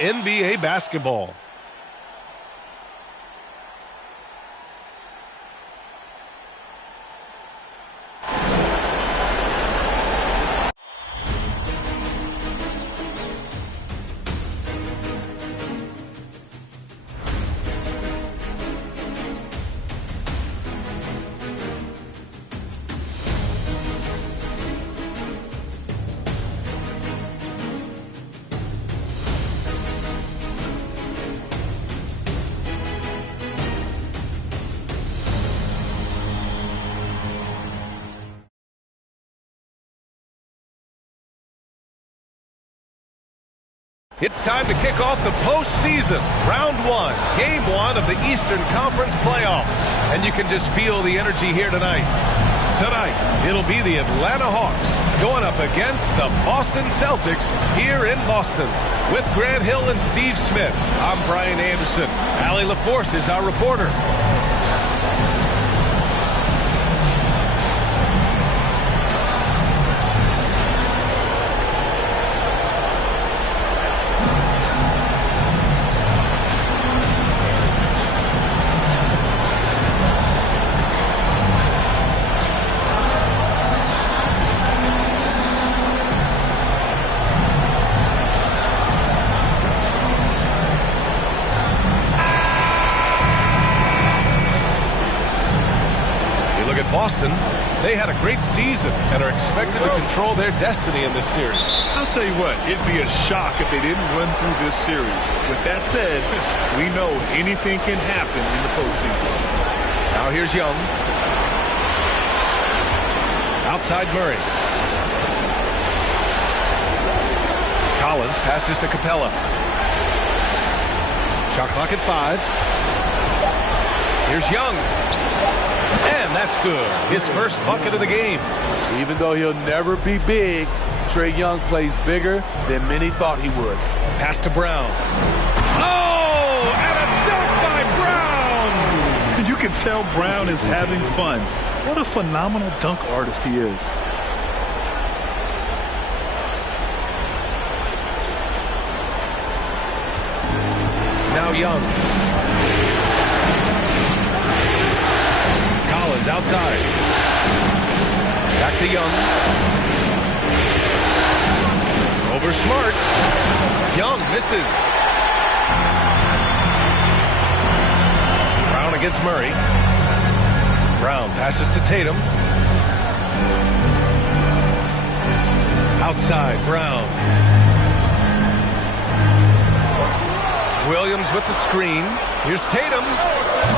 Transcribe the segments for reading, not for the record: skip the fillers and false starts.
NBA basketball. It's time to kick off the postseason. Round 1, Game 1 of the Eastern Conference playoffs. And you can just feel the energy here tonight. Tonight, it'll be the Atlanta Hawks going up against the Boston Celtics here in Boston. With Grant Hill and Steve Smith, I'm Brian Anderson. Allie LaForce is our reporter. Boston, they had a great season and are expected to control their destiny in this series. I'll tell you what, it'd be a shock if they didn't run through this series. With that said, we know anything can happen in the postseason. Now here's Young. Outside Murray. Collins passes to Capella. Shot clock at 5. Here's Young. And that's good. His first bucket of the game. Even though he'll never be big, Trae Young plays bigger than many thought he would. Pass to Brown. Oh, and a dunk by Brown. You can tell Brown is having fun. What a phenomenal dunk artist he is. Now Young. Outside. Back to Young. Over Smart. Young misses. Brown against Murray. Brown passes to Tatum. Outside, Brown. Williams with the screen. Here's Tatum.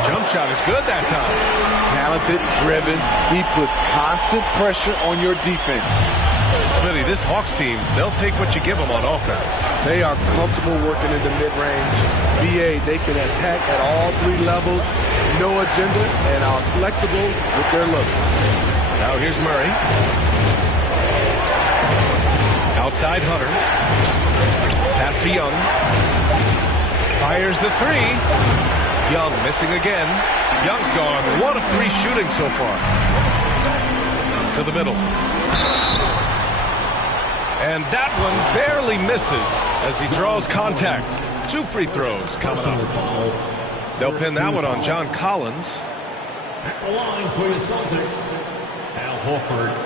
Jump shot is good that time. Talented, driven. He puts constant pressure on your defense. Smitty, this Hawks team, they'll take what you give them on offense. They are comfortable working in the mid-range. BA, they can attack at all 3 levels, no agenda, and are flexible with their looks. Now here's Murray. Outside Hunter. Pass to Young. Fires the 3. Young missing again. Young's gone 1 of 3 shooting so far. To the middle. And that one barely misses as he draws contact. 2 free throws coming up. They'll pin that one on John Collins. At the line for your Celtics, Al Horford.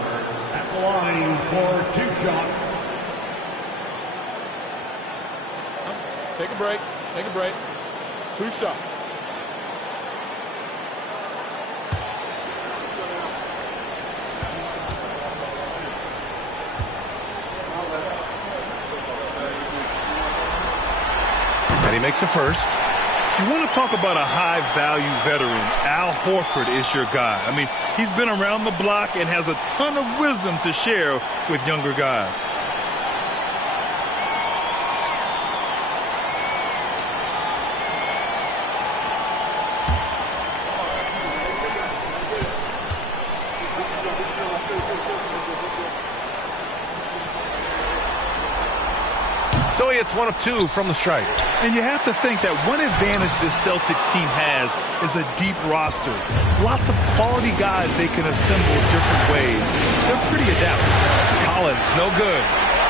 At the line for 2 shots. Take a break. Take a break. 2 shots. And he makes a first. You want to talk about a high-value veteran, Al Horford is your guy. I mean, he's been around the block and has a ton of wisdom to share with younger guys. So he hits 1 of 2 from the stripe. And you have to think that one advantage this Celtics team has is a deep roster. Lots of quality guys they can assemble different ways. They're pretty adaptable. Collins, no good.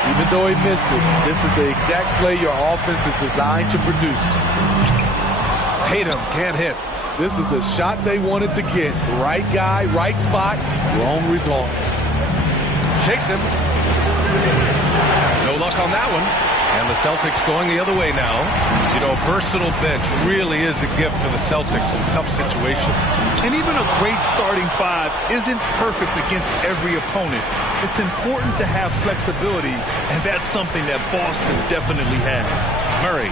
Even though he missed it, this is the exact play your offense is designed to produce. Tatum can't hit. This is the shot they wanted to get. Right guy, right spot, wrong result. Shakes him. No luck on that one. And the Celtics going the other way now. You know, a versatile bench really is a gift for the Celtics in tough situations. And even a great starting five isn't perfect against every opponent. It's important to have flexibility, and that's something that Boston definitely has. Murray.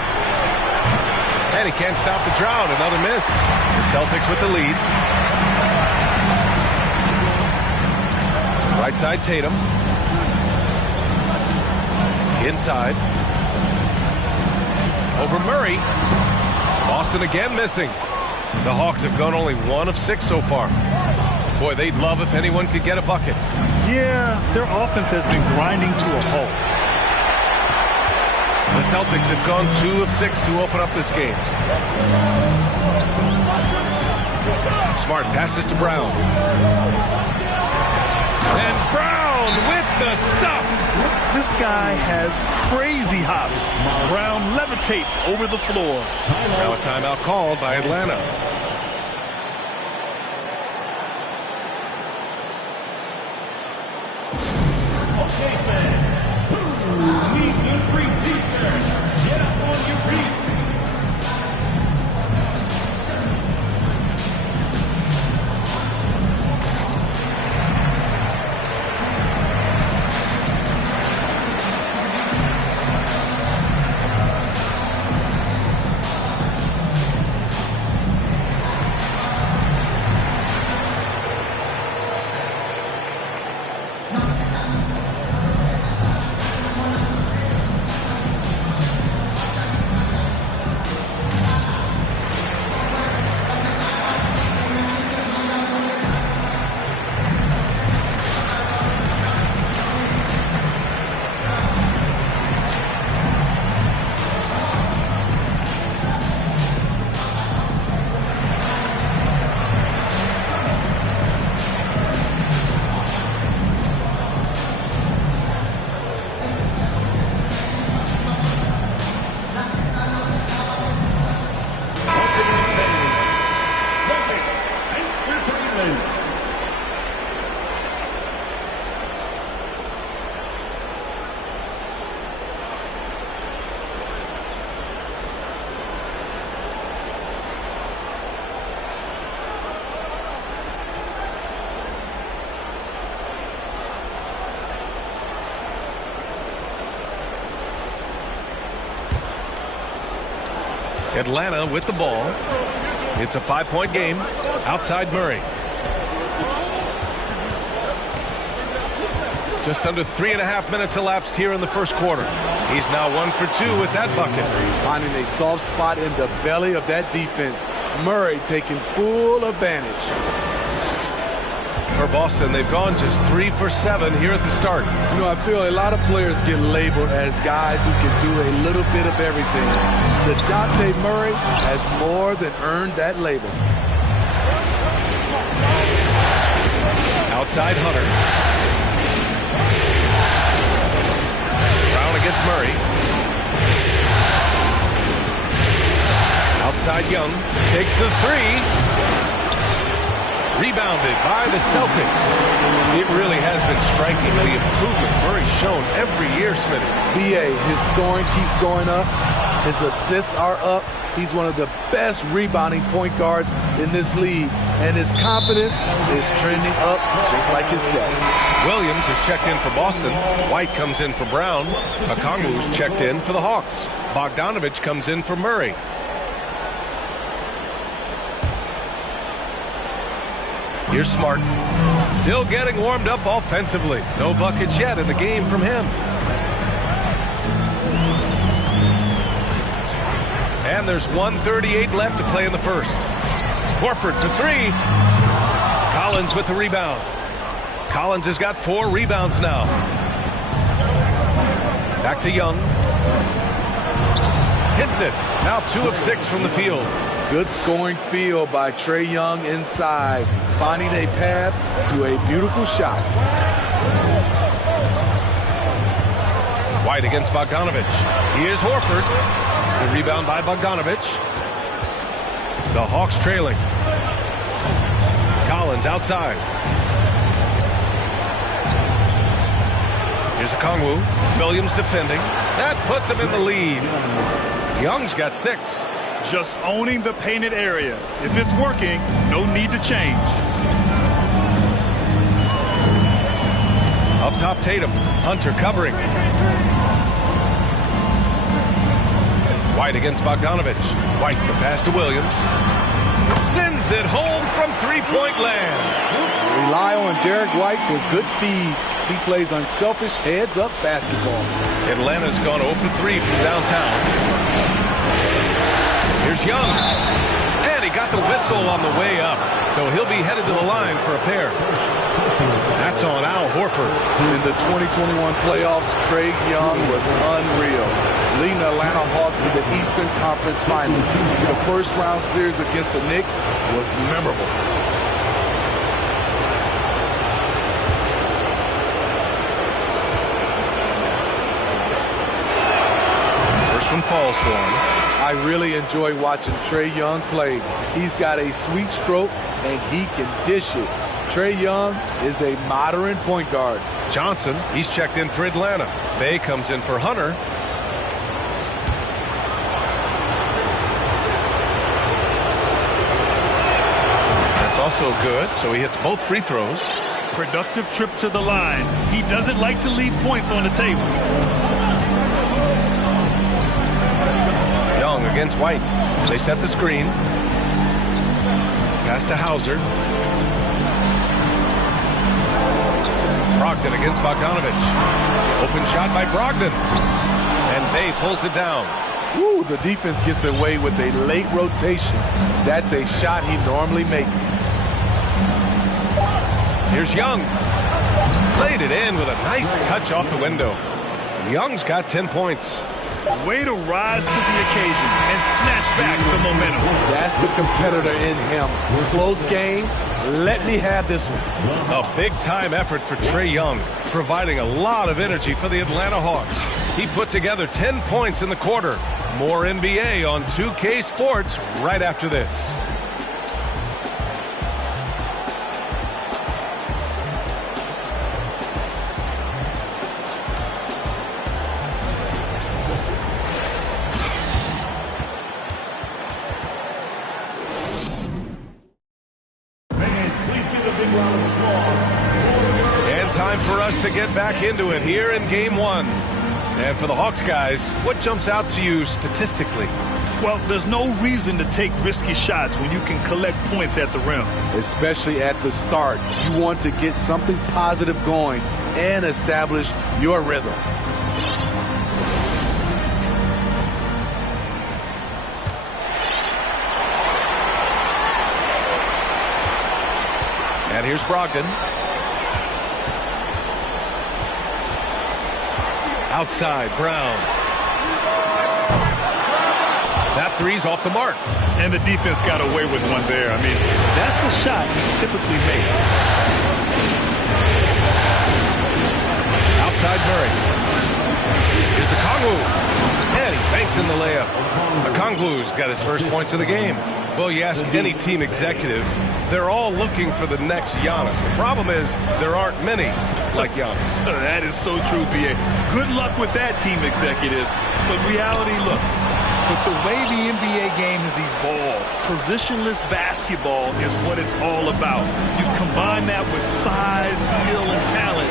And he can't stop the drought. Another miss. The Celtics with the lead. Right side, Tatum. Inside. Over Murray. Boston again missing. The Hawks have gone only 1 of 6 so far. Boy, they'd love if anyone could get a bucket. Yeah, their offense has been grinding to a halt. The Celtics have gone 2 of 6 to open up this game. Smart passes to Brown. And Brown with the stuff. This guy has crazy hops. Brown levitates over the floor. Now a timeout called by Atlanta. Okay, fans. Who needs a free defense? Get up on your feet. Atlanta with the ball. It's a 5-point game. Outside Murray. Just under 3.5 minutes elapsed here in the first quarter. He's now 1 for 2 with that bucket. Finding a soft spot in the belly of that defense. Murray taking full advantage. For Boston, they've gone just 3 for 7 here at the start. You know, I feel a lot of players get labeled as guys who can do a little bit of everything. DeJounte Murray has more than earned that label. Outside Hunter. Brown against Murray. Outside Young. Takes the 3. Rebounded by the Celtics. It really has been striking, the improvement Murray's shown every year, Smitty. BA, his scoring keeps going up. His assists are up. He's one of the best rebounding point guards in this league. And his confidence is trending up just like his stats. Williams is checked in for Boston. White comes in for Brown. Okongwu's checked in for the Hawks. Bogdanovich comes in for Murray. Here's Smart. Still getting warmed up offensively. No buckets yet in the game from him. And there's 1:38 left to play in the first. Horford for 3. Collins with the rebound. Collins has got 4 rebounds now. Back to Young. Hits it. Now 2 of 6 from the field. Good scoring field by Trae Young inside, finding a path to a beautiful shot. White against Bogdanovich. Here's Horford. The rebound by Bogdanovich. The Hawks trailing. Collins outside. Here's Okongwu. Williams defending. That puts him in the lead. Young's got 6. Just owning the painted area. If it's working, no need to change. Up top, Tatum. Hunter covering. White against Bogdanovich. White, the pass to Williams. Sends it home from three-point land. Rely on Derek White for good feeds. He plays unselfish heads-up basketball. Atlanta's gone 0 for 3 from downtown. Here's Young. And he got the whistle on the way up. So he'll be headed to the line for a pair. That's on Al Horford. In the 2021 playoffs, Trae Young was unreal, leading the Atlanta Hawks to the Eastern Conference Finals. The first-round series against the Knicks was memorable. First one falls for him. I really enjoy watching Trae Young play. He's got a sweet stroke, and he can dish it. Trae Young is a modern point guard. Johnson, he's checked in for Atlanta. Bay comes in for Hunter. That's also good, so he hits both free throws. Productive trip to the line. He doesn't like to leave points on the table. Young against White. They set the screen. Pass to Hauser. Brogdon against Bogdanovich. Open shot by Brogdon. And Bay pulls it down. Woo, the defense gets away with a late rotation. That's a shot he normally makes. Here's Young. Laid it in with a nice touch off the window. Young's got 10 points. Way to rise to the occasion and snatch back the momentum. That's the competitor in him. Close game. Let me have this one. A big-time effort for Trae Young, providing a lot of energy for the Atlanta Hawks. He put together 10 points in the quarter. More NBA on 2K Sports right after this. For us to get back into it here in game 1. And for the Hawks guys, what jumps out to you statistically? Well, there's no reason to take risky shots when you can collect points at the rim. Especially at the start. You want to get something positive going and establish your rhythm. And here's Brogdon. Outside, Brown. That three's off the mark. And the defense got away with one there. I mean, that's a shot he typically makes. Outside Murray. Here's Okongwu. And he banks in the layup. Okongwu's got his first points of the game. Well, you ask any team executive, they're all looking for the next Giannis. The problem is there aren't many like Giannis. That is so true, B.A. Good luck with that, team executives. But reality, look, with the way the NBA game has evolved, positionless basketball is what it's all about. You combine that with size, skill, and talent.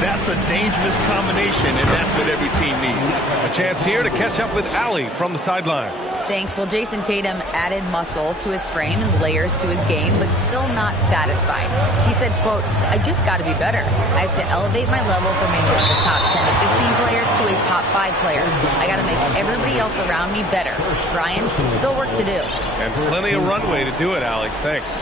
That's a dangerous combination, and that's what every team needs. A chance here to catch up with Allie from the sideline. Thanks. Well, Jason Tatum added muscle to his frame and layers to his game, but still not satisfied. He said, quote, I just got to be better. I have to elevate my level from maybe one of the top 10 to 15 players to a top 5 player. I got to make everybody else around me better. Brian, still work to do. And plenty of runway to do it, Allie. Thanks.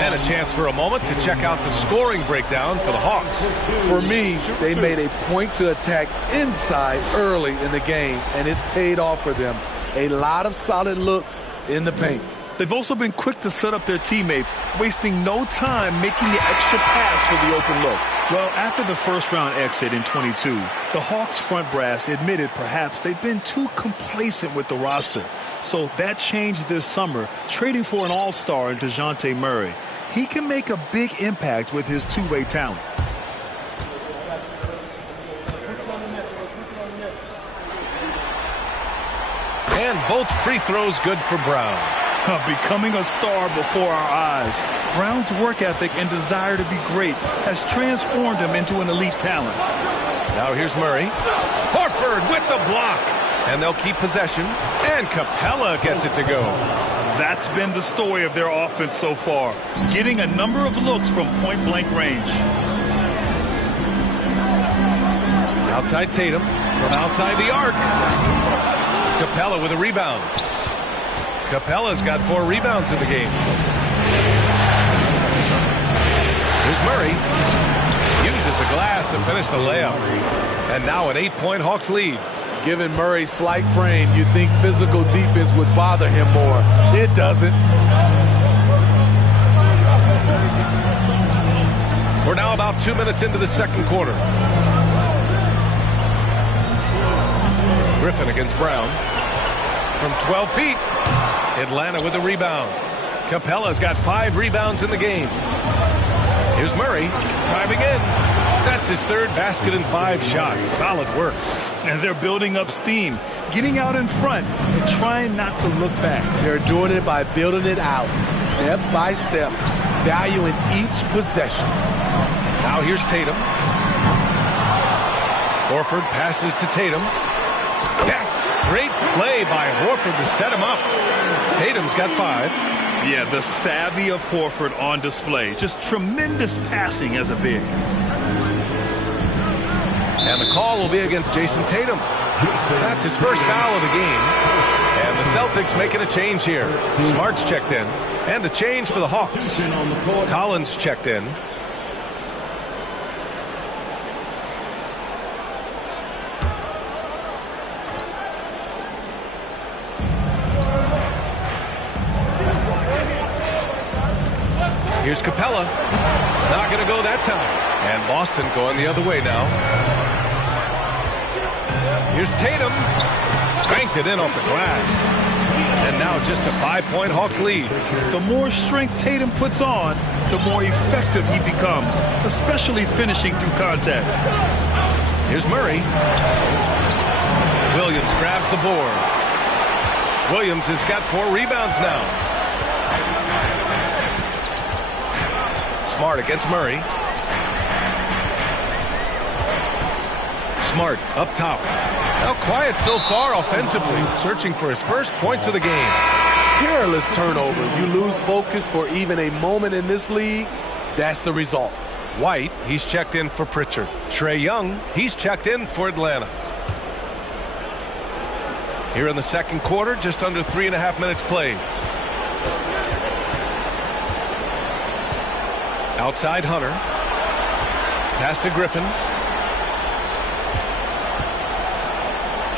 And a chance for a moment to check out the scoring breakdown for the Hawks. For me, they made a point to attack inside early in the game, and it's paid off for them. A lot of solid looks in the paint. They've also been quick to set up their teammates, wasting no time making the extra pass for the open look. Well, after the first-round exit in 22, the Hawks front brass admitted perhaps they've been too complacent with the roster. So that changed this summer, trading for an all-star in DeJounte Murray. He can make a big impact with his two-way talent. And both free throws good for Brown. Becoming a star before our eyes. Brown's work ethic and desire to be great has transformed him into an elite talent. Now here's Murray. Horford with the block. And they'll keep possession. And Capella gets it to go. That's been the story of their offense so far. Getting a number of looks from point-blank range. Outside Tatum. From outside the arc. Capella with a rebound. Capella's got 4 rebounds in the game. Here's Murray. Uses the glass to finish the layup. And now an 8-point Hawks lead. Given Murray's slight frame, you'd think physical defense would bother him more. It doesn't. We're now about 2 minutes into the second quarter. Griffin against Brown. From 12 feet. Atlanta with a rebound. Capella's got 5 rebounds in the game. Here's Murray driving in. That's his 3rd basket and 5 shots. Solid work. And they're building up steam, getting out in front and trying not to look back. They're doing it by building it out, step by step, valuing each possession. Now here's Tatum. Horford passes to Tatum. Yes! Great play by Horford to set him up. Tatum's got 5. Yeah, the savvy of Horford on display. Just tremendous passing as a big. And the call will be against Jason Tatum. That's his first foul of the game. And the Celtics making a change here. Smart's checked in. And a change for the Hawks. Collins checked in. Here's Capella. Not going to go that time. And Boston going the other way now. Here's Tatum. Cranked it in off the glass. And now just a 5-point Hawks lead. The more strength Tatum puts on, the more effective he becomes, especially finishing through contact. Here's Murray. Williams grabs the board. Williams has got 4 rebounds now. Smart against Murray. Smart up top. Now quiet so far offensively, searching for his first points of the game. Careless turnover. You lose focus for even a moment in this league. That's the result. White, he's checked in for Pritchard. Trae Young, he's checked in for Atlanta. Here in the second quarter, just under 3.5 minutes played. Outside Hunter. Pass to Griffin.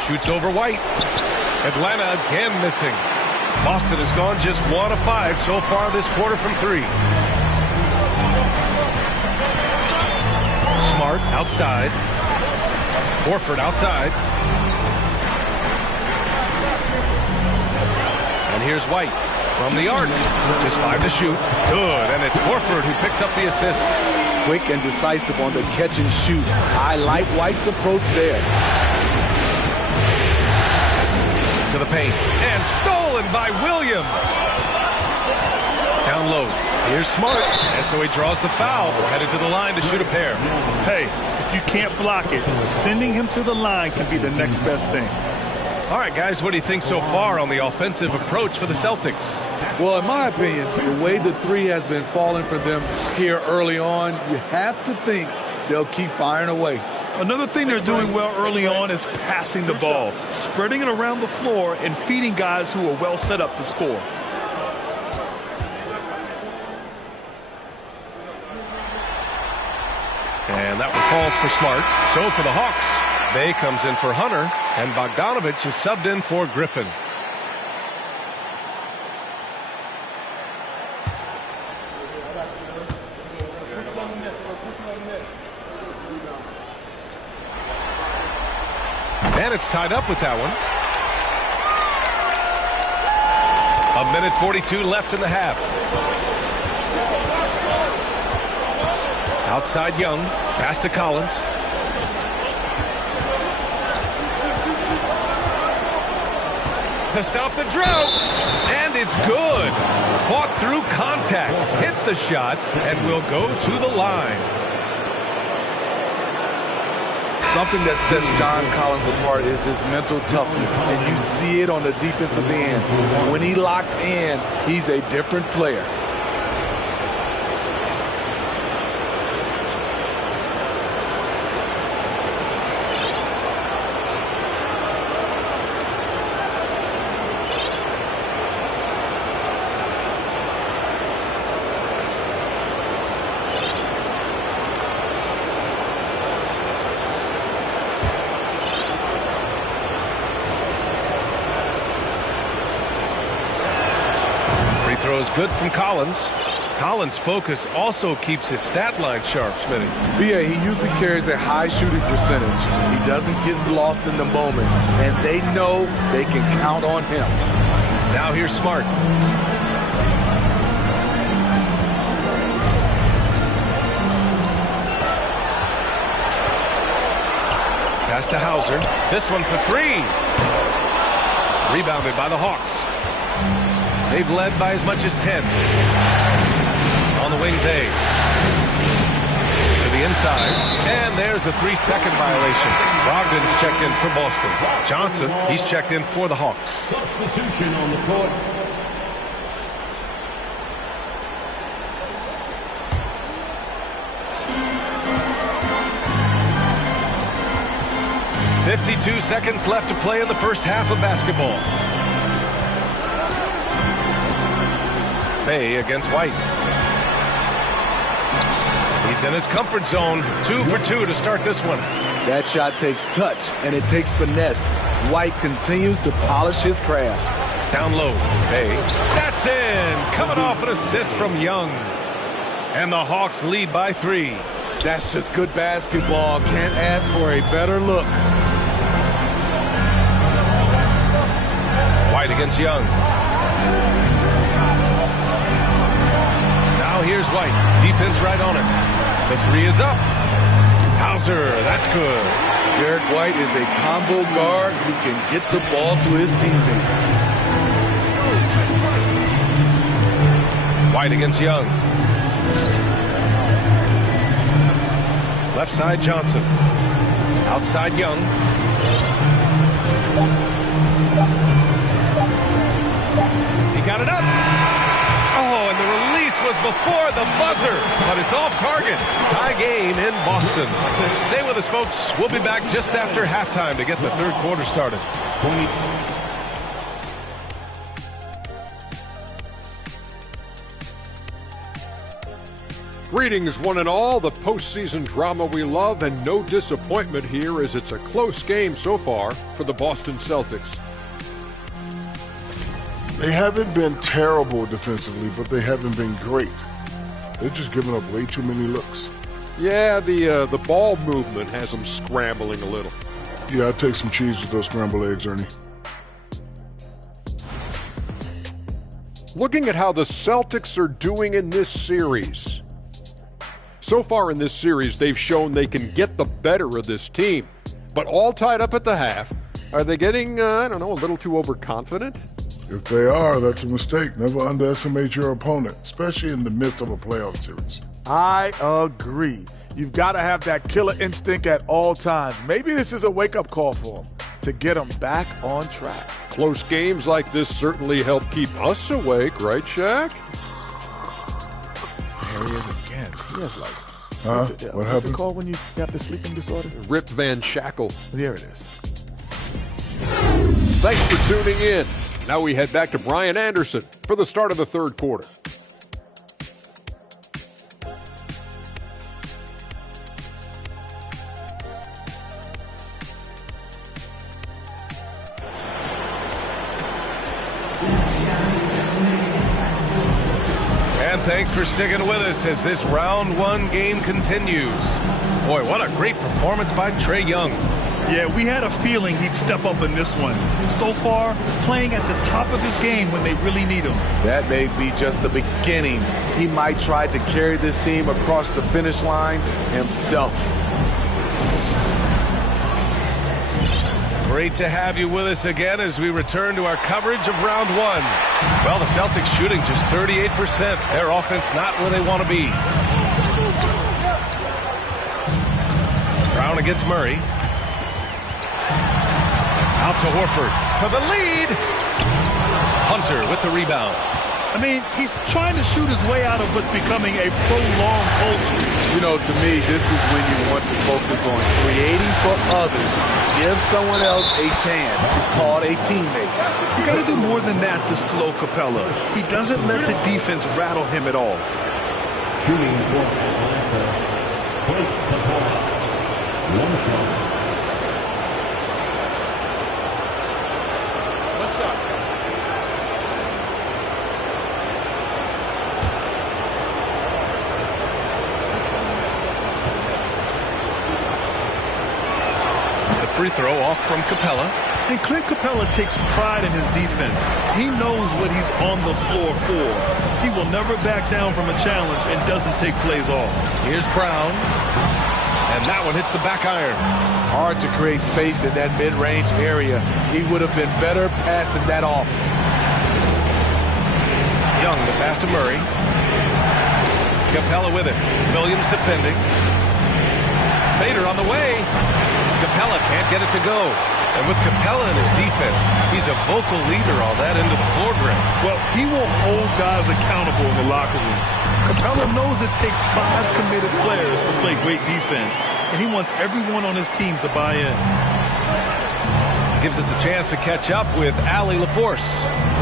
Shoots over White. Atlanta again missing. Boston has gone just 1 of 5 so far this quarter from 3. Smart outside. Horford outside. And here's White from the arc. Just 5 to shoot. Good. And it's Horford who picks up the assist. Quick and decisive on the catch and shoot. I like White's approach there. To the paint. And stolen by Williams. Down low. Here's Smart. And so he draws the foul. Headed to the line to shoot a pair. Hey, if you can't block it, sending him to the line can be the next best thing. All right, guys, what do you think so far on the offensive approach for the Celtics? Well, in my opinion, the way the 3 has been falling for them here early on, you have to think they'll keep firing away. Another thing they're doing well early on is passing the ball, spreading it around the floor and feeding guys who are well set up to score. And that one falls for Smart. So for the Hawks, Bay comes in for Hunter, and Bogdanovich is subbed in for Griffin. And it's tied up with that one. 1:42 left in the half. Outside Young, pass to Collins. To stop the drought, and it's good. Fought through contact, hit the shot, and will go to the line. Something that sets John Collins apart is his mental toughness, and you see it on the defensive end. When he locks in, he's a different player. Throws good from Collins. Collins' focus also keeps his stat line sharp, Smitty. B.A., he usually carries a high shooting percentage. He doesn't get lost in the moment, and they know they can count on him. Now here's Smart. Pass to Hauser. This one for three. Rebounded by the Hawks. They've led by as much as 10. On the wing, they. To the inside. And there's a 3-second violation. Brogdon's checked in for Boston. Johnson, he's checked in for the Hawks. Substitution on the court. .52 seconds left to play in the first half of basketball. Bay against White. He's in his comfort zone. 2 for 2 to start this one. That shot takes touch, and it takes finesse. White continues to polish his craft. Down low. Bay. That's in. Coming off an assist from Young. And the Hawks lead by 3. That's just good basketball. Can't ask for a better look. White against Young. Now here's White. Defense right on it. The 3 is up. Hauser, that's good. Derek White is a combo guard who can get the ball to his teammates. White against Young. Left side Johnson. Outside Young. He got it up. Oh, and the release was before the buzzer, but it's off target. Tie game in Boston. Stay with us, folks. We'll be back just after halftime to get the third quarter started. Greetings, one and all. The postseason drama we love, and no disappointment here as it's a close game so far for the Boston Celtics. They haven't been terrible defensively, but they haven't been great. They're just giving up way too many looks. Yeah, the ball movement has them scrambling a little. Yeah, I'd take some cheese with those scrambled eggs, Ernie. Looking at how the Celtics are doing in this series. So far in this series, they've shown they can get the better of this team. But all tied up at the half, are they getting, a little too overconfident? If they are, that's a mistake. Never underestimate your opponent, especially in the midst of a playoff series. I agree. You've got to have that killer instinct at all times. Maybe this is a wake-up call for them to get them back on track. Close games like this certainly help keep us awake, right, Shaq? There he is again. He has like... What happened? What's it called when you have the sleeping disorder? Rip Van Shackle. There it is. Thanks for tuning in. Now we head back to Brian Anderson for the start of the third quarter. And thanks for sticking with us as this round one game continues. Boy, what a great performance by Trae Young. Yeah, we had a feeling he'd step up in this one. So far, playing at the top of his game when they really need him. That may be just the beginning. He might try to carry this team across the finish line himself. Great to have you with us again as we return to our coverage of round one. Well, the Celtics shooting just 38%. Their offense not where they want to be. Brown against Murray. Out to Horford for the lead. Hunter with the rebound. I mean, he's trying to shoot his way out of what's becoming a prolonged culture. You know, to me, this is when you want to focus on creating for others. Give someone else a chance. It's called a teammate. You got to do more than that to slow Capella. He doesn't let the defense rattle him at all. Shooting for Atlanta, Clint Capella. One shot. What's up? The free throw off from Capella. And Clint Capella takes pride in his defense. He knows what he's on the floor for. He will never back down from a challenge and doesn't take plays off. Here's Brown. And that one hits the back iron. Hard to create space in that mid-range area. He would have been better passing that off. Young, the pass to Murray. Capella with it. Williams defending. Fader on the way. Capella can't get it to go. And with Capella in his defense, he's a vocal leader on that end of the floor grid. Well, he will hold guys accountable in the locker room. Capella knows it takes 5 committed players to play great defense, and he wants everyone on his team to buy in. Gives us a chance to catch up with Allie LaForce.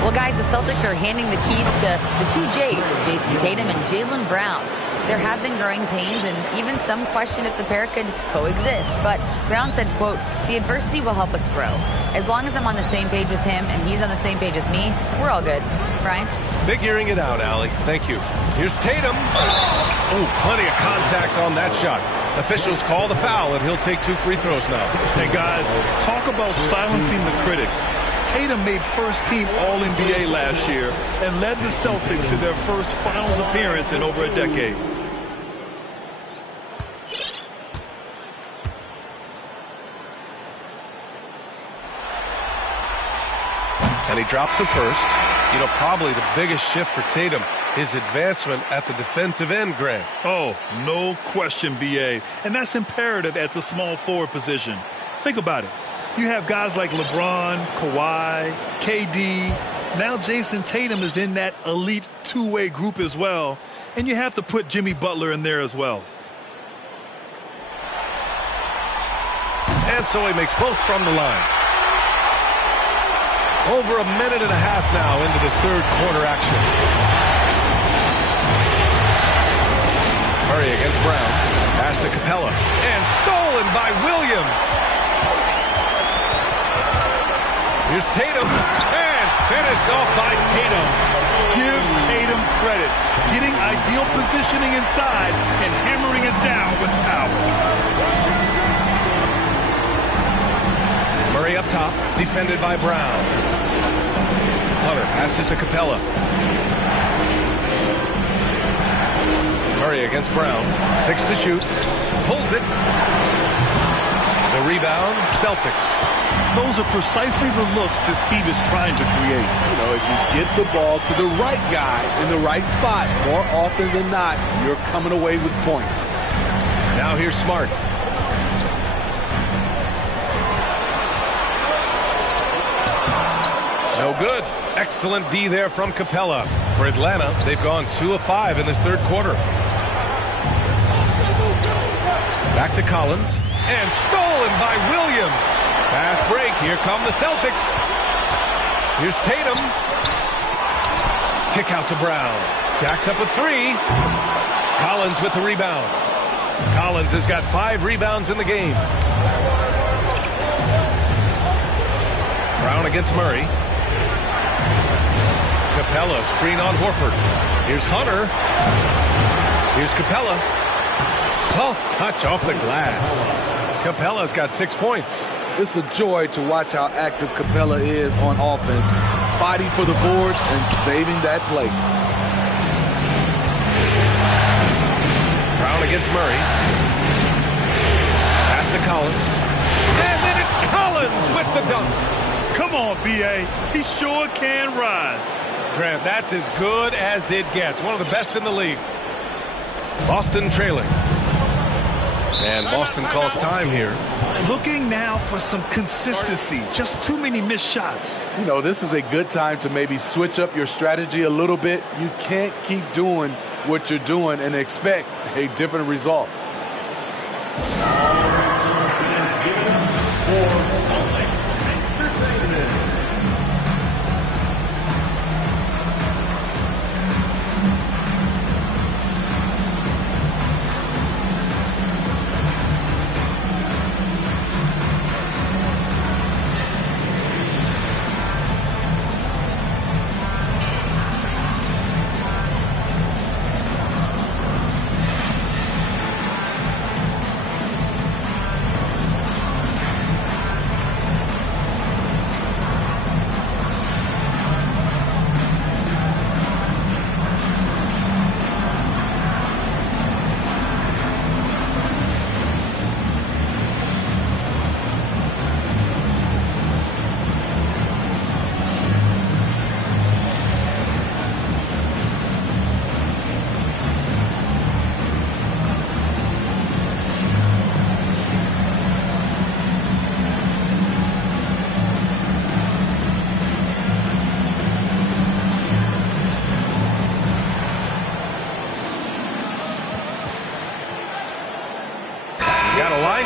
Well, guys, the Celtics are handing the keys to the two J's, Jason Tatum and Jaylen Brown. There have been growing pains and even some question if the pair could coexist. But Brown said, quote, "The adversity will help us grow. As long as I'm on the same page with him and he's on the same page with me, we're all good." Brian? Figuring it out, Allie. Thank you. Here's Tatum. Oh, plenty of contact on that shot. Officials call the foul, and he'll take 2 free throws now. Hey, guys, talk about silencing the critics. Tatum made first-team All-NBA last year and led the Celtics to their first finals appearance in over a decade. And he drops the first. You know, probably the biggest shift for Tatum, his advancement at the defensive end, Greg. Oh, no question, B.A. And that's imperative at the small forward position. Think about it. You have guys like LeBron, Kawhi, KD. Now Jason Tatum is in that elite two-way group as well. And you have to put Jimmy Butler in there as well. And so he makes both from the line. Over a minute and a half now into this third quarter action. Murray against Brown. Pass to Capella. And stolen by Williams. Here's Tatum. And finished off by Tatum. Give Tatum credit. Getting ideal positioning inside and hammering it down with power. Murray up top, defended by Brown. Hunter passes to Capella. Murray against Brown. 6 to shoot. Pulls it. The rebound, Celtics. Those are precisely the looks this team is trying to create. You know, if you get the ball to the right guy in the right spot, more often than not, you're coming away with points. Now here's Smart. No good. Excellent D there from Capella. For Atlanta, they've gone 2 of 5 in this third quarter. Back to Collins. And stolen by Williams. Fast break. Here come the Celtics. Here's Tatum. Kick out to Brown. Jacks up with 3. Collins with the rebound. Collins has got 5 rebounds in the game. Brown against Murray. Capella, screen on Horford. Here's Hunter. Here's Capella. Soft touch off the glass. Capella's got 6 points. It's a joy to watch how active Capella is on offense, fighting for the boards and saving that play. Brown against Murray. Pass to Collins. And then it's Collins with the dunk. Come on, B.A. He sure can rise. Grant, that's as good as it gets. One of the best in the league. Boston trailing. And Boston calls time here. Looking now for some consistency. Just too many missed shots. You know, this is a good time to maybe switch up your strategy a little bit. You can't keep doing what you're doing and expect a different result.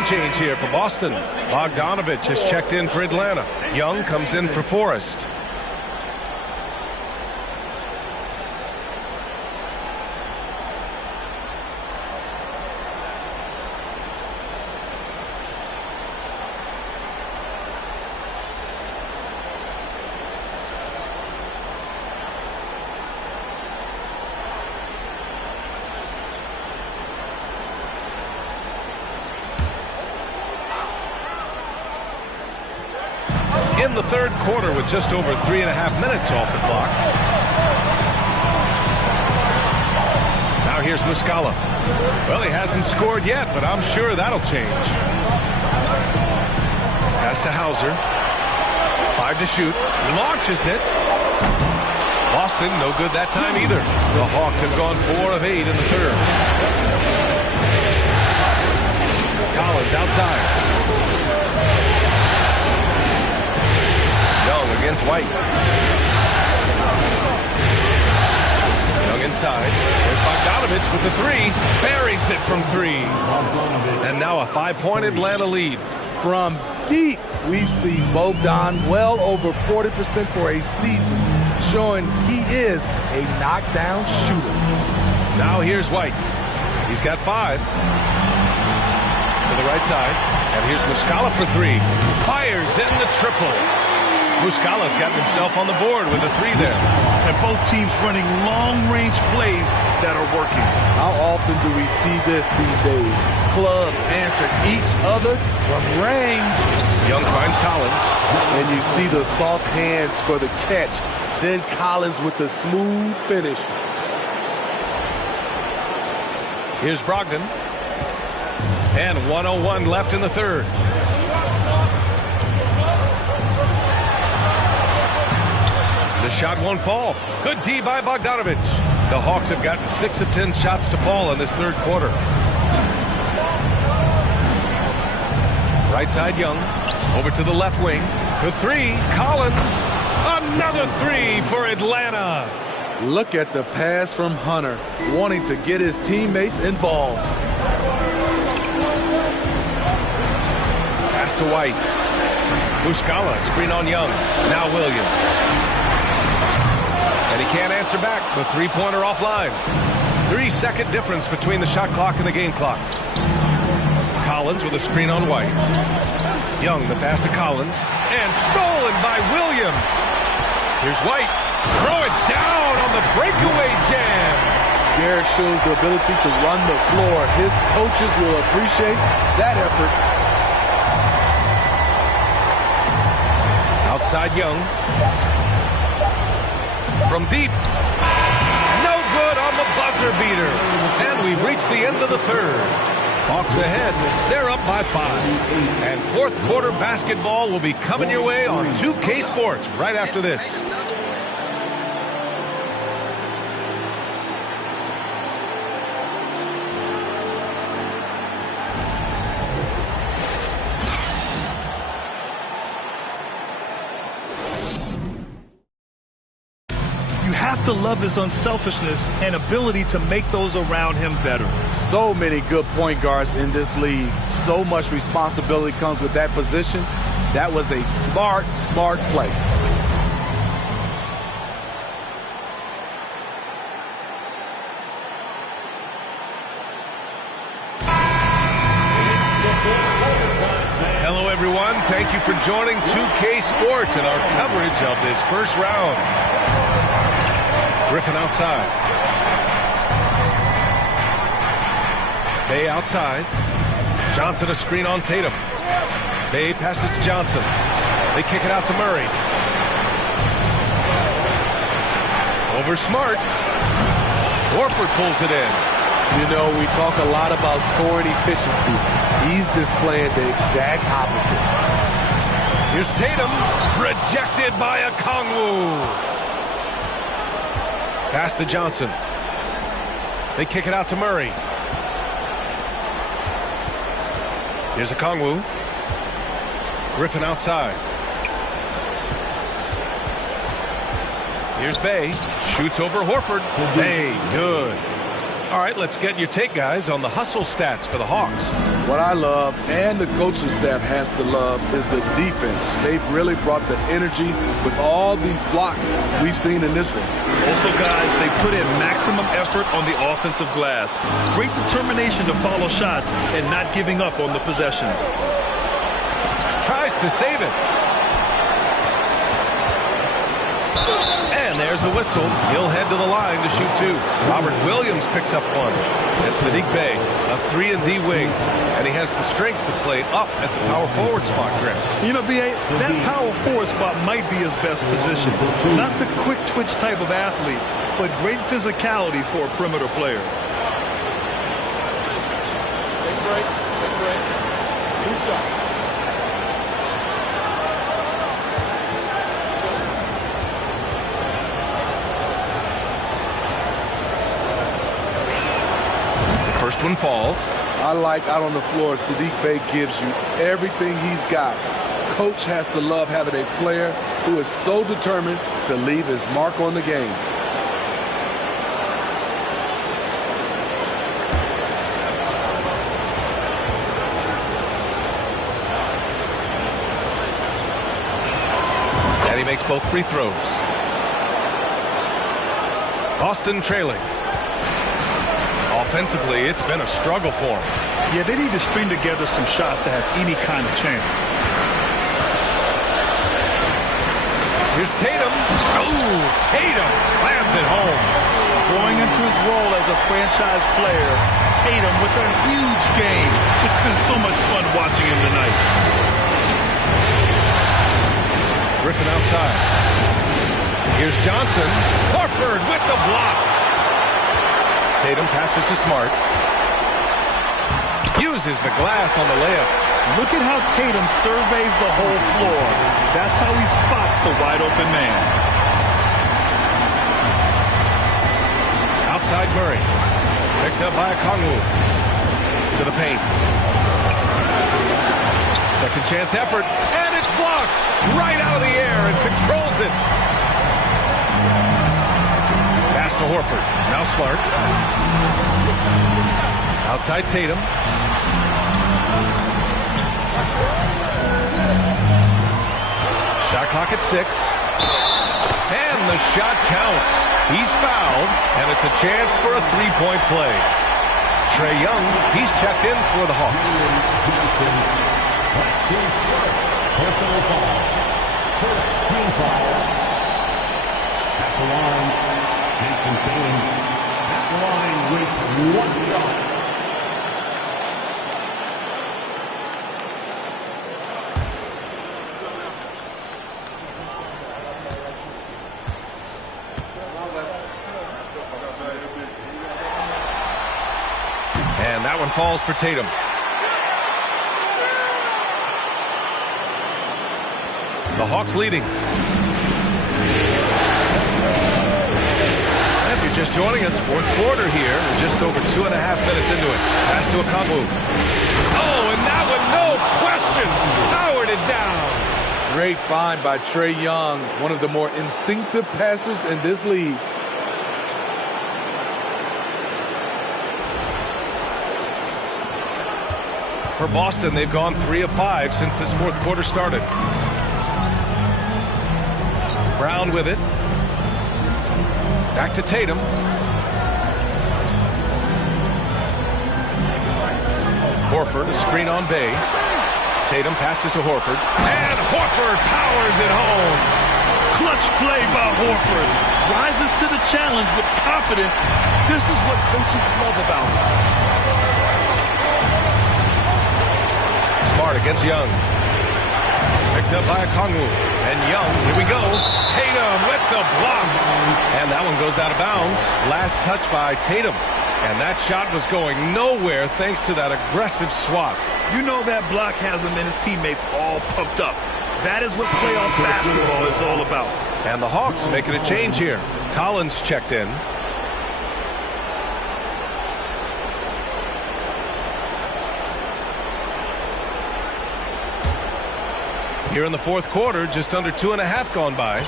Change here for Boston. Bogdanovich has checked in for Atlanta. Young comes in for Forrest. In the third quarter with just over 3.5 minutes off the clock. Now here's Muscala. Well, he hasn't scored yet, but I'm sure that'll change. Pass to Hauser. 5 to shoot. Launches it. Boston, no good that time either. The Hawks have gone 4 of 8 in the third. Collins outside. Young against White. Young inside. There's Bogdanovich with the 3. Buries it from 3. And now a 5-point Atlanta lead. From deep, we've seen Bogdan well over 40% for a season, showing he is a knockdown shooter. Now here's White. He's got 5. To the right side. And here's Muscala for 3. Fires in the triple. Muscala's gotten himself on the board with a 3 there. And both teams running long-range plays that are working. How often do we see this these days? Clubs answering each other from range. Young finds Collins. And you see the soft hands for the catch. Then Collins with the smooth finish. Here's Brogdon. And 1:01 left in the third. The shot won't fall. Good D by Bogdanovich. The Hawks have gotten 6 of 10 shots to fall in this third quarter. Right side Young. Over to the left wing. For 3, Collins. Another 3 for Atlanta. Look at the pass from Hunter, wanting to get his teammates involved. Pass to White. Muscala, screen on Young. Now Williams. And he can't answer back. The 3-pointer offline. 3-second difference between the shot clock and the game clock. Collins with a screen on White. Young, the pass to Collins. And stolen by Williams. Here's White. Throw it down on the breakaway jam. Garrett shows the ability to run the floor. His coaches will appreciate that effort. Outside Young. From deep. No good on the buzzer beater. And we've reached the end of the third. Hawks ahead. They're up by 5. And fourth quarter basketball will be coming your way on 2K Sports right after this. To love his unselfishness and ability to make those around him better. So many good point guards in this league. So much responsibility comes with that position. That was a smart play. Hello, everyone. Thank you for joining 2K Sports and our coverage of this first round. Griffin outside. Bey outside. Johnson a screen on Tatum. Bey passes to Johnson. They kick it out to Murray. Over Smart. Horford pulls it in. You know, we talk a lot about scoring efficiency. He's displaying the exact opposite. Here's Tatum. Rejected by Okongwu. Pass to Johnson. They kick it out to Murray. Here's Okongwu. Griffin outside. Here's Bey. Shoots over Horford. Bey, good. All right, let's get your take, guys, on the hustle stats for the Hawks. What I love, and the coaching staff has to love, is the defense. They've really brought the energy with all these blocks we've seen in this one. Also, guys, they put in maximum effort on the offensive glass. Great determination to follow shots and not giving up on the possessions. Tries to save it. And there's a whistle. He'll head to the line to shoot 2. Robert Williams picks up 1. And Saddiq Bey, a 3-and-D wing. And he has the strength to play up at the power forward spot, Chris. You know, B.A., that power forward spot might be his best position. Not the quick twitch type of athlete, but great physicality for a perimeter player. Take a break. Peace out. First one falls. I like out on the floor, Saddiq Bey gives you everything he's got. Coach has to love having a player who is so determined to leave his mark on the game. And he makes both free throws. Boston trailing. Offensively, it's been a struggle for them. Yeah, they need to string together some shots to have any kind of chance. Here's Tatum. Oh, Tatum slams it home. Growing into his role as a franchise player, Tatum with a huge game. It's been so much fun watching him tonight. Griffin outside. Here's Johnson. Horford with the block. Tatum passes to Smart. Uses the glass on the layup. Look at how Tatum surveys the whole floor. That's how he spots the wide open man. Outside Murray. Picked up by Okongwu. To the paint. Second chance effort. And it's blocked. Right out of the air and controls it. Pass to Horford. Now Smart. Outside Tatum. Shot clock at 6. And the shot counts. He's fouled, and it's a chance for a three-point play. Trae Young, he's checked in for the Hawks. Personal foul. First team foul. At the line, Jason Tatum. At the line with 1 shot. that one falls for Tatum. The Hawks leading. If you're just joining us, fourth quarter here. We're just over 2.5 minutes into it. Pass to Okongwu. Oh, and that one, no question, powered it down. Great find by Trae Young, one of the more instinctive passers in this league. For Boston, they've gone 3 of 5 since this fourth quarter started. Brown with it. Back to Tatum. Horford, a screen on Bay. Tatum passes to Horford. And Horford powers it home. Clutch play by Horford. Rises to the challenge with confidence. This is what coaches love about him. Smart against Young. Picked up by Okongwu. And Young, here we go. Tatum with the block. And that one goes out of bounds. Last touch by Tatum. And that shot was going nowhere thanks to that aggressive swat. You know that block has him and his teammates all pumped up. That is what playoff basketball is all about. And the Hawks making a change here. Collins checked in. Here in the fourth quarter, just under 2.5 gone by.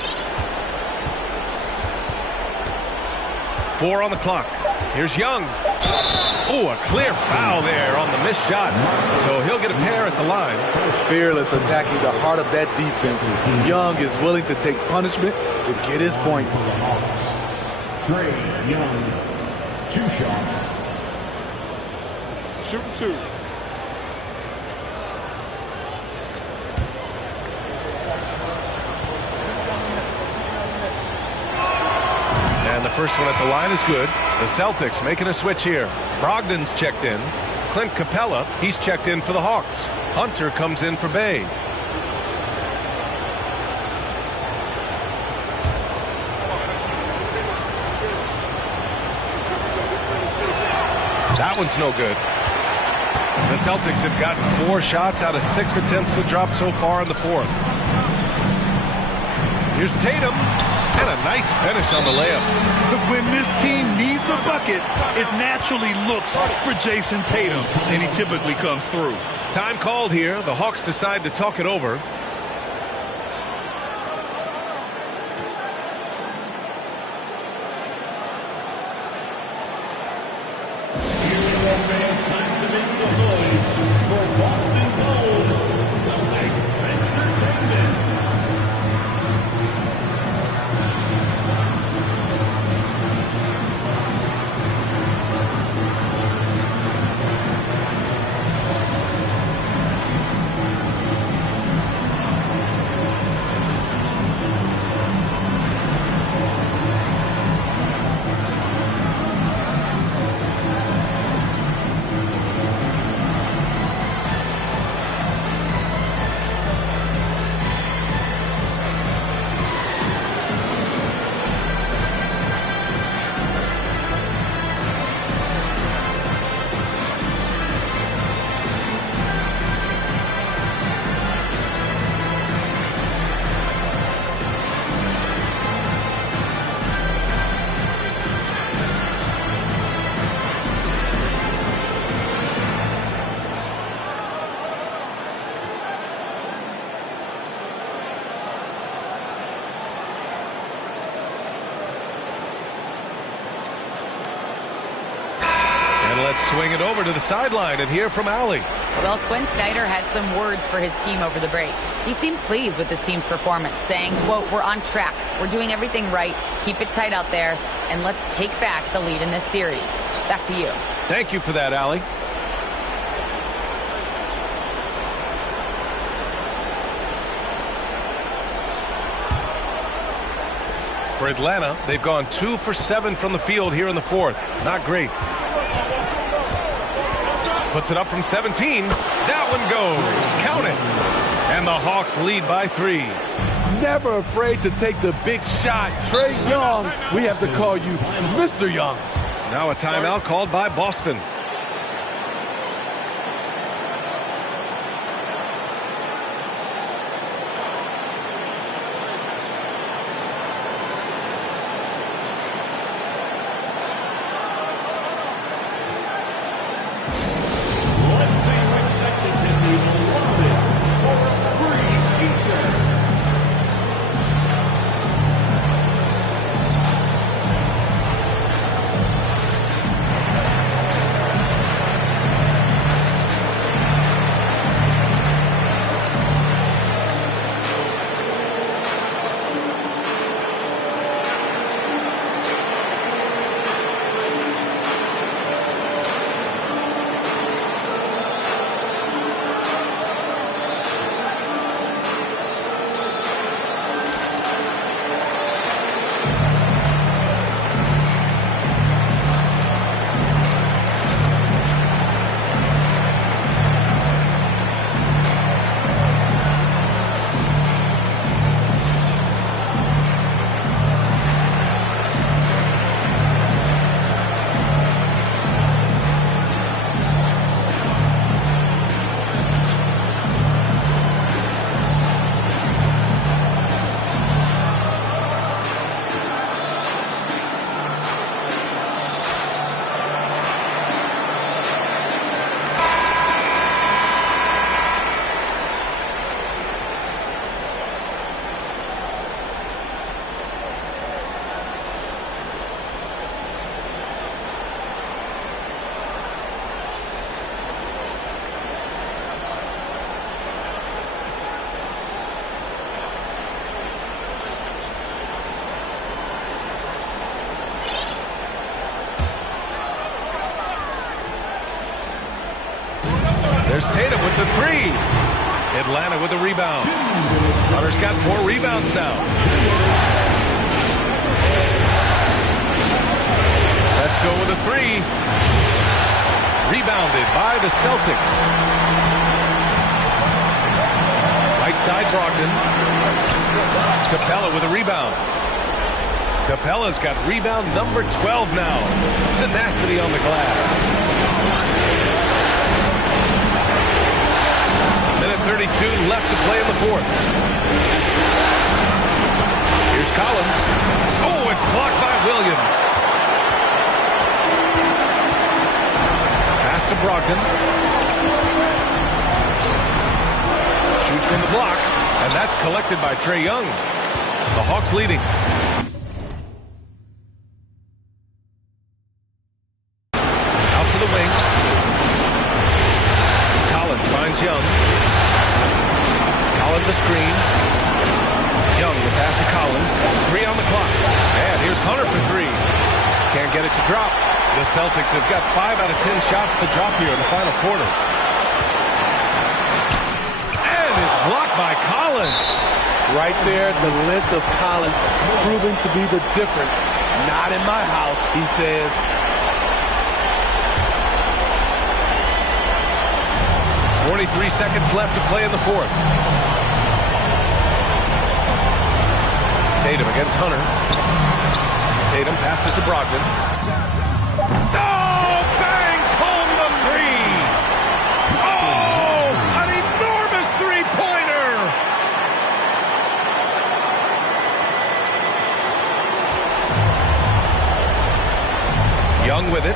4 on the clock. Here's Young. Oh, a clear foul there on the missed shot. So he'll get a pair at the line. Fearless attacking the heart of that defense. Young is willing to take punishment to get his points. Trae Young, 2 shots. Shooting 2. And the first one at the line is good. The Celtics making a switch here. Brogdon's checked in. Clint Capella, he's checked in for the Hawks. Hunter comes in for Bay. That one's no good. The Celtics have gotten 4 shots out of 6 attempts to drop so far in the fourth. Here's Tatum. And a nice finish on the layup. When this team needs a bucket, it naturally looks for Jason Tatum, and he typically comes through. Time called here. The Hawks decide to talk it over. Let's swing it over to the sideline and hear from Allie. Well, Quinn Snyder had some words for his team over the break. He seemed pleased with his team's performance, saying, quote, "We're on track. We're doing everything right. Keep it tight out there, and let's take back the lead in this series." Back to you. Thank you for that, Allie. For Atlanta, they've gone 2 for 7 from the field here in the fourth. Not great. Puts it up from 17. That one goes. Count it. And the Hawks lead by 3. Never afraid to take the big shot. Trae Young, we have to call you Mr. Young. Now a timeout called by Boston. There's Tatum with the three. Atlanta with a rebound. Hunter's got 4 rebounds now. Let's go with a three. Rebounded by the Celtics. Right side, Brogdon. Capella with a rebound. Capella's got rebound number 12 now. Tenacity on the glass. Minute 32 left to play in the fourth. Here's Collins. Oh, it's blocked by Williams. Pass to Brogdon. Shoots from the block, and that's collected by Trae Young. The Hawks leading. Out to the wing. Collins finds Young. Collins a screen. Young the pass to Collins. 3 on the clock. And here's Hunter for 3. Can't get it to drop. The Celtics have got 5 out of 10 shots to drop here in the final quarter. And it's blocked by Collins. Right there, the length of Collins proving to be the difference. Not in my house, he says. .43 seconds left to play in the fourth. Tatum against Hunter. Tatum passes to Brogdon. Oh, bangs home the three. Oh, an enormous three-pointer. Young with it.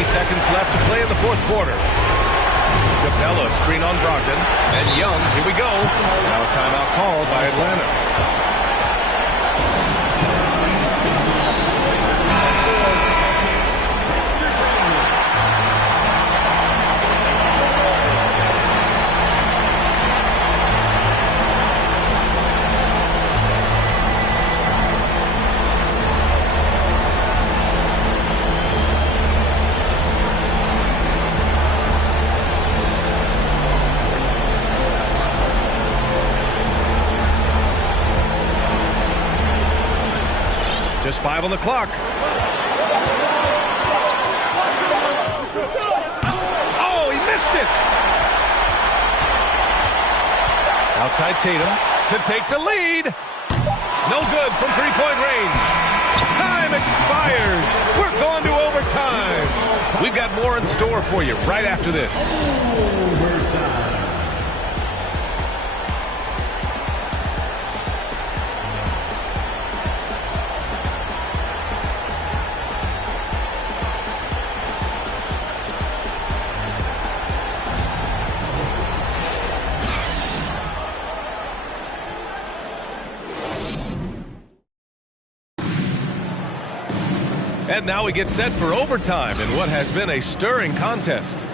Seconds left to play in the fourth quarter. Capella screen on Brogdon. And Young, here we go. Now a timeout called by Atlanta. Just 5 on the clock. Oh, he missed it. Outside Tatum to take the lead. No good from three-point range. Time expires. We're going to overtime. We've got more in store for you right after this. And now we get set for overtime in what has been a stirring contest.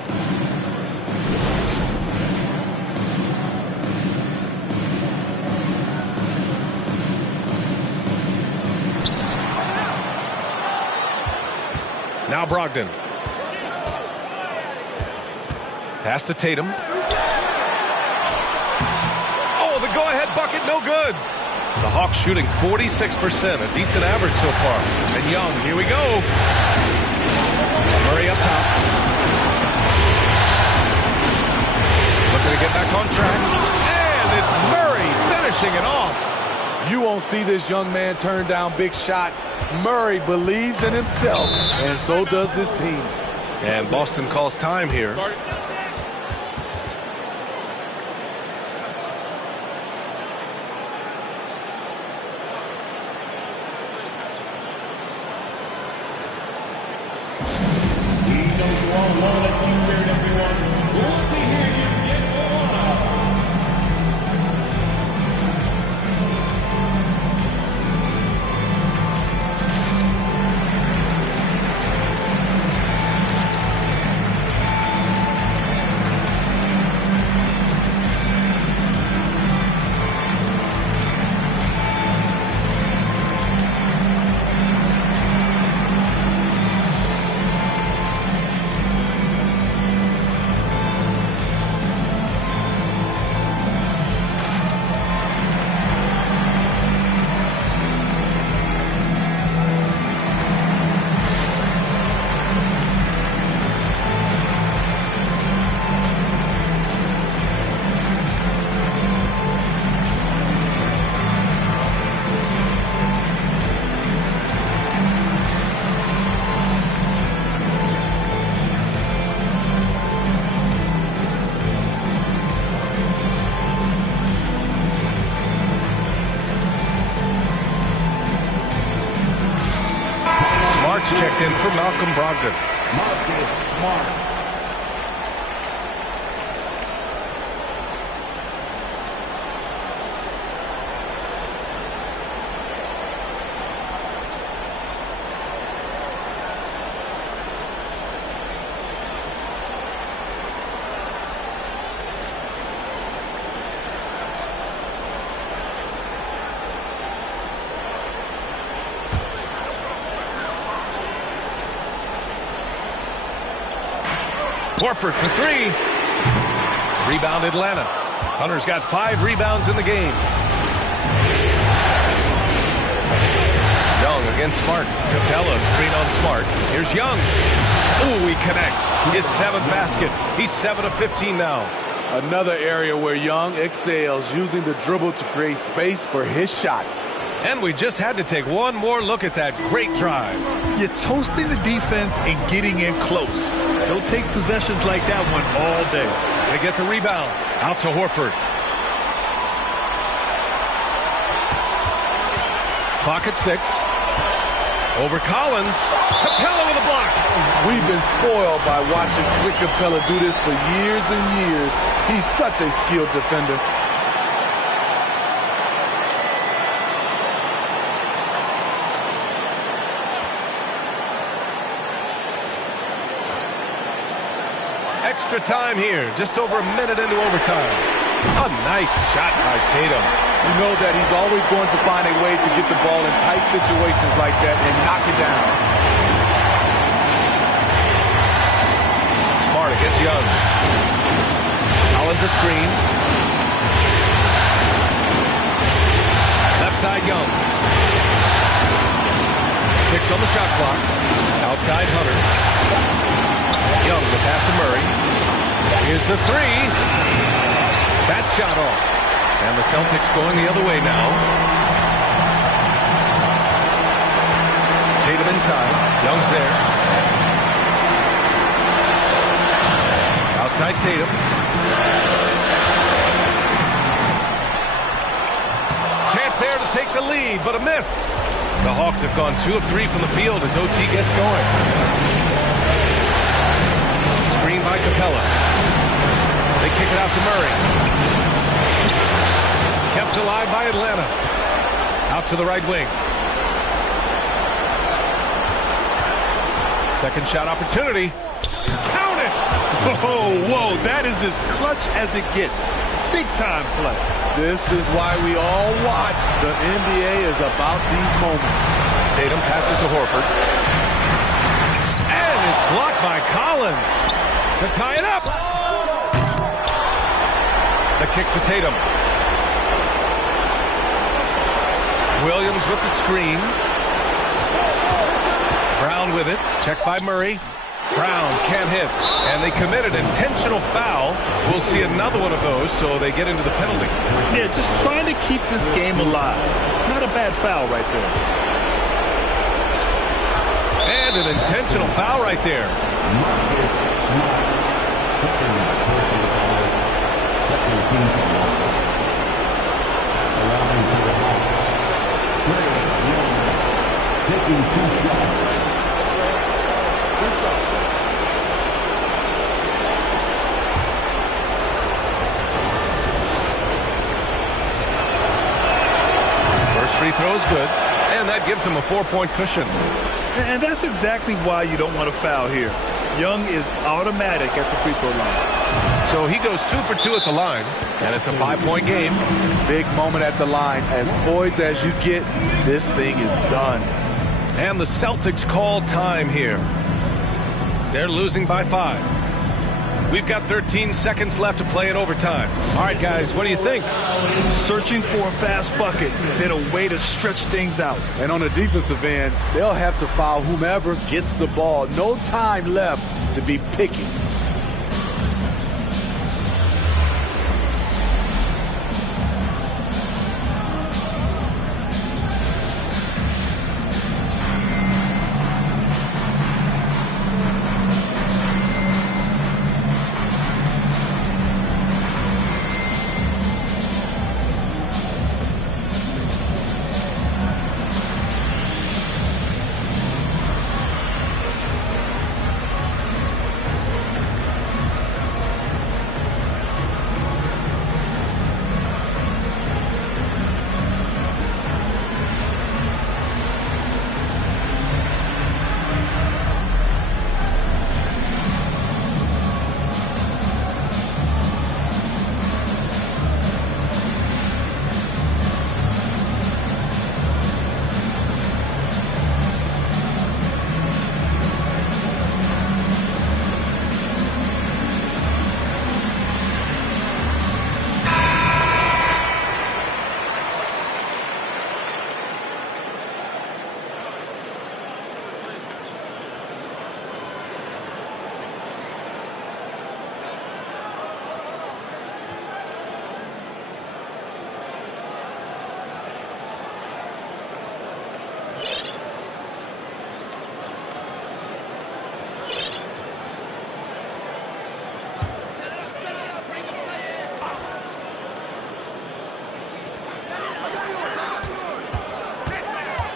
Now Brogdon. Pass to Tatum. Oh, the go-ahead bucket, no good. The Hawks shooting 46%, a decent average so far. And Young, here we go. Murray up top. Looking to get back on track. And it's Murray finishing it off. You won't see this young man turn down big shots. Murray believes in himself, and so does this team. And Boston calls time here. Malcolm Brogdon. Marcus Smart. Horford for three. Rebound Atlanta. Hunter's got 5 rebounds in the game. Young against Smart. Capella screen on Smart. Here's Young. Ooh, he connects. His 7th basket. He's 7 of 15 now. Another area where Young excels, using the dribble to create space for his shot. And we just had to take one more look at that great drive. You're toasting the defense and getting in close. They'll take possessions like that one all day. They get the rebound. Out to Horford. Clock at 6. Over Collins. Capella with a block. We've been spoiled by watching Clint Capella do this for years and years. He's such a skilled defender. Extra time here, just over a minute into overtime. A nice shot by Tatum. You know that he's always going to find a way to get the ball in tight situations like that and knock it down. Smart against Young. Collins a screen. Left side Young. 6 on the shot clock. Outside Hunter. Young the pass to Murray. Here's the 3. That shot off. And the Celtics going the other way now. Tatum inside. Young's there. Outside Tatum. Chance there to take the lead, but a miss. The Hawks have gone 2 of 3 from the field as OT gets going. Screen by Capella. They kick it out to Murray. Kept alive by Atlanta. Out to the right wing. Second shot opportunity. Count it! Whoa, that is as clutch as it gets. Big time play. This is why we all watch. The NBA is about these moments. Tatum passes to Horford. And it's blocked by Collins to tie it up. The kick to Tatum. Williams with the screen. Brown with it. Checked by Murray. Brown can't hit. And they committed intentional foul. We'll see another one of those, so they get into the penalty. Yeah, just trying to keep this game alive. Not a bad foul right there. And an intentional foul right there. Marcus Smart. Second personal foul. Second team foul. Allowing to the Hawks. Trae Young taking 2 shots. First free throw is good, and that gives him a 4-point cushion. And that's exactly why you don't want to foul here. Young is automatic at the free throw line. So he goes 2 for 2 at the line, and it's a 5-point game. Big moment at the line. As poised as you get, this thing is done. And the Celtics call time here. They're losing by 5. We've got 13 seconds left to play in overtime. All right, guys, what do you think? Searching for a fast bucket, then a way to stretch things out. And on the defensive end, they'll have to foul whomever gets the ball. No time left to be picky.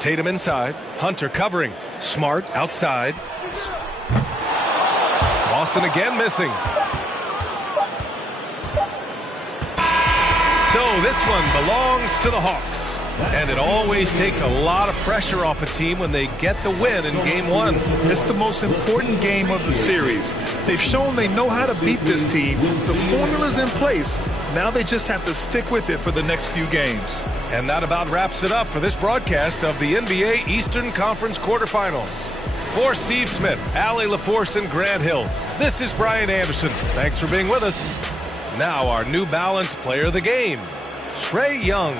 Tatum inside. Hunter covering. Smart outside. Boston again missing. So this one belongs to the Hawks. And it always takes a lot of pressure off a team when they get the win in Game 1. It's the most important game of the series. They've shown they know how to beat this team. The formula's in place. Now they just have to stick with it for the next few games. And that about wraps it up for this broadcast of the NBA Eastern Conference quarterfinals. For Steve Smith, Allie LaForce, and Grant Hill, this is Brian Anderson. Thanks for being with us. Now our New Balance player of the game, Trae Young.